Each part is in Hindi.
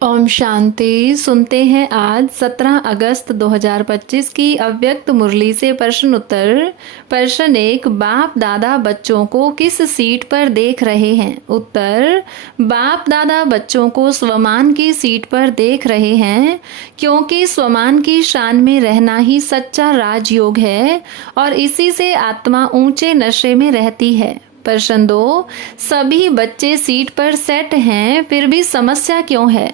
ओम शांति। सुनते हैं आज 17 अगस्त 2025 की अव्यक्त मुरली से प्रश्न उत्तर। प्रश्न 1, बाप दादा बच्चों को किस सीट पर देख रहे हैं? उत्तर, बाप दादा बच्चों को स्वमान की सीट पर देख रहे हैं, क्योंकि स्वमान की शान में रहना ही सच्चा राजयोग है और इसी से आत्मा ऊंचे नशे में रहती है। प्रश्न 2, सभी बच्चे सीट पर सेट हैं, फिर भी समस्या क्यों है?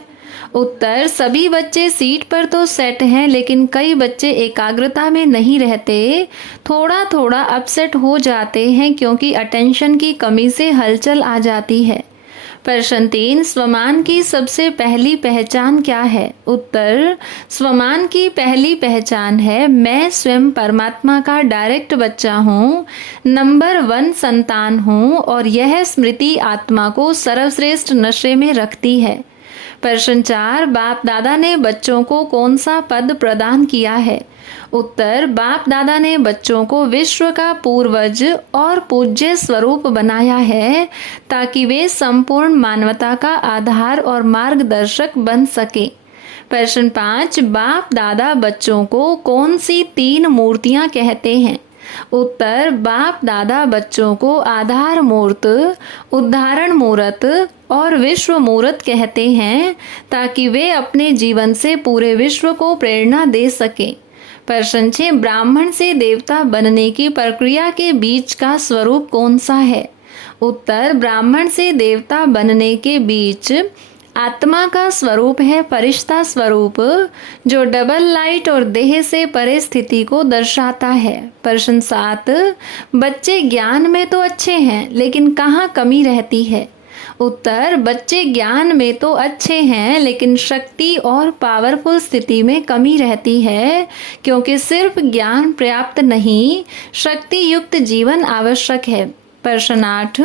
उत्तर, सभी बच्चे सीट पर तो सेट हैं, लेकिन कई बच्चे एकाग्रता में नहीं रहते, थोड़ा थोड़ा अपसेट हो जाते हैं क्योंकि अटेंशन की कमी से हलचल आ जाती है। प्रश्न 3, स्वमान की सबसे पहली पहचान क्या है? उत्तर, स्वमान की पहली पहचान है मैं स्वयं परमात्मा का डायरेक्ट बच्चा हूँ, नंबर 1 संतान हूँ और यह स्मृति आत्मा को सर्वश्रेष्ठ नशे में रखती है। प्रश्न 4, बाप दादा ने बच्चों को कौन सा पद प्रदान किया है? उत्तर, बाप दादा ने बच्चों को विश्व का पूर्वज और पूज्य स्वरूप बनाया है ताकि वे संपूर्ण मानवता का आधार और मार्गदर्शक बन सके। प्रश्न 5, बाप दादा बच्चों को कौन सी 3 मूर्तियां कहते हैं? उत्तर, बाप दादा बच्चों को आधार मूर्त, उद्धारण मूर्त और विश्व मूर्त कहते हैं ताकि वे अपने जीवन से पूरे विश्व को प्रेरणा दे सके। प्रश्न 6, ब्राह्मण से देवता बनने की प्रक्रिया के बीच का स्वरूप कौन सा है? उत्तर, ब्राह्मण से देवता बनने के बीच आत्मा का स्वरूप है फरिश्ता स्वरूप, जो डबल लाइट और देह से परे स्थिति को दर्शाता है। प्रश्न 7, बच्चे ज्ञान में तो अच्छे हैं, लेकिन कहाँ कमी रहती है? उत्तर, बच्चे ज्ञान में तो अच्छे हैं, लेकिन शक्ति और पावरफुल स्थिति में कमी रहती है, क्योंकि सिर्फ ज्ञान पर्याप्त नहीं, शक्ति युक्त जीवन आवश्यक है। प्रश्न 8,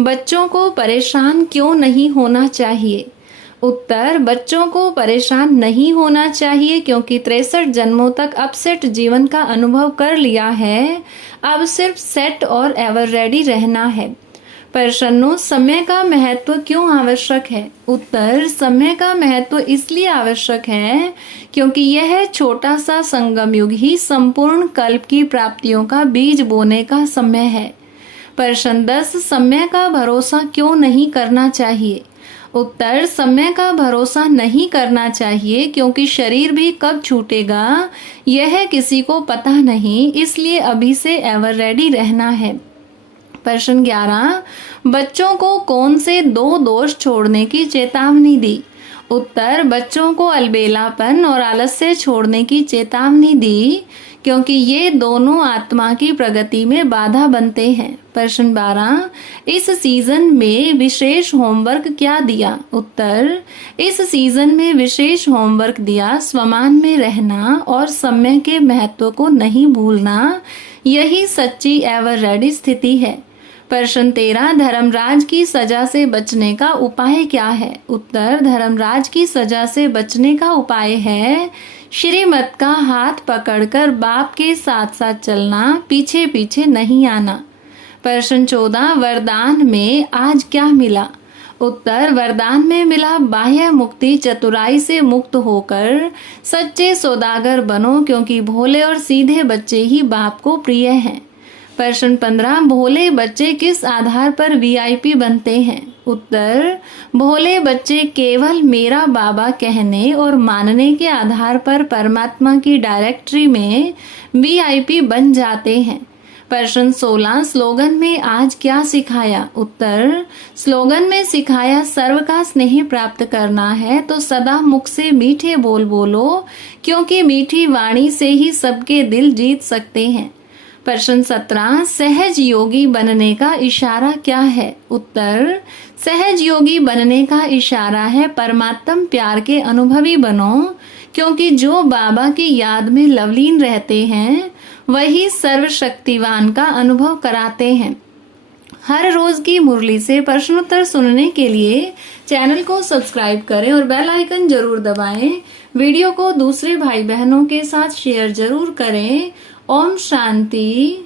बच्चों को परेशान क्यों नहीं होना चाहिए? उत्तर, बच्चों को परेशान नहीं होना चाहिए क्योंकि 63 जन्मों तक अपसेट जीवन का अनुभव कर लिया है, अब सिर्फ सेट और एवर रेडी रहना है। प्रश्न 9, समय का महत्व क्यों आवश्यक है? उत्तर, समय का महत्व इसलिए आवश्यक है क्योंकि यह छोटा सा संगम युग ही संपूर्ण कल्प की प्राप्तियों का बीज बोने का समय है। प्रश्न 10, समय का भरोसा क्यों नहीं करना चाहिए? उत्तर, समय का भरोसा नहीं करना चाहिए क्योंकि शरीर भी कब छूटेगा यह किसी को पता नहीं, इसलिए अभी से एवर रेडी रहना है। प्रश्न 11, बच्चों को कौन से 2 दोष छोड़ने की चेतावनी दी? उत्तर, बच्चों को अलबेलापन और आलस्य छोड़ने की चेतावनी दी क्योंकि ये दोनों आत्मा की प्रगति में बाधा बनते हैं। प्रश्न 12, इस सीजन में विशेष होमवर्क क्या दिया? उत्तर, इस सीजन में विशेष होमवर्क दिया स्वमान में रहना और समय के महत्व को नहीं भूलना, यही सच्ची एवर रेडी स्थिति है। प्रश्न 13, धर्मराज की सजा से बचने का उपाय क्या है? उत्तर, धर्मराज की सजा से बचने का उपाय है श्रीमत का हाथ पकड़कर बाप के साथ साथ चलना, पीछे पीछे नहीं आना। प्रश्न 14, वरदान में आज क्या मिला? उत्तर, वरदान में मिला बाह्य मुक्ति, चतुराई से मुक्त होकर सच्चे सौदागर बनो क्योंकि भोले और सीधे बच्चे ही बाप को प्रिय हैं। प्रश्न 15, भोले बच्चे किस आधार पर वीआईपी बनते हैं? उत्तर, भोले बच्चे केवल मेरा बाबा कहने और मानने के आधार पर परमात्मा की डायरेक्टरी में वीआईपी बन जाते हैं। प्रश्न 16, स्लोगन में आज क्या सिखाया? उत्तर, स्लोगन में सिखाया सर्व का स्नेह प्राप्त करना है तो सदा मुख से मीठे बोल बोलो, क्योंकि मीठी वाणी से ही सबके दिल जीत सकते हैं। प्रश्न 17, सहज योगी बनने का इशारा क्या है? उत्तर, सहज योगी बनने का इशारा है परमात्म प्यार के अनुभवी बनो, क्योंकि जो बाबा की याद में लवलीन रहते हैं वही सर्वशक्तिवान का अनुभव कराते हैं। हर रोज की मुरली से प्रश्नोत्तर सुनने के लिए चैनल को सब्सक्राइब करें और बेल आइकन जरूर दबाएं। वीडियो को दूसरे भाई बहनों के साथ शेयर जरूर करें। ओम शांति।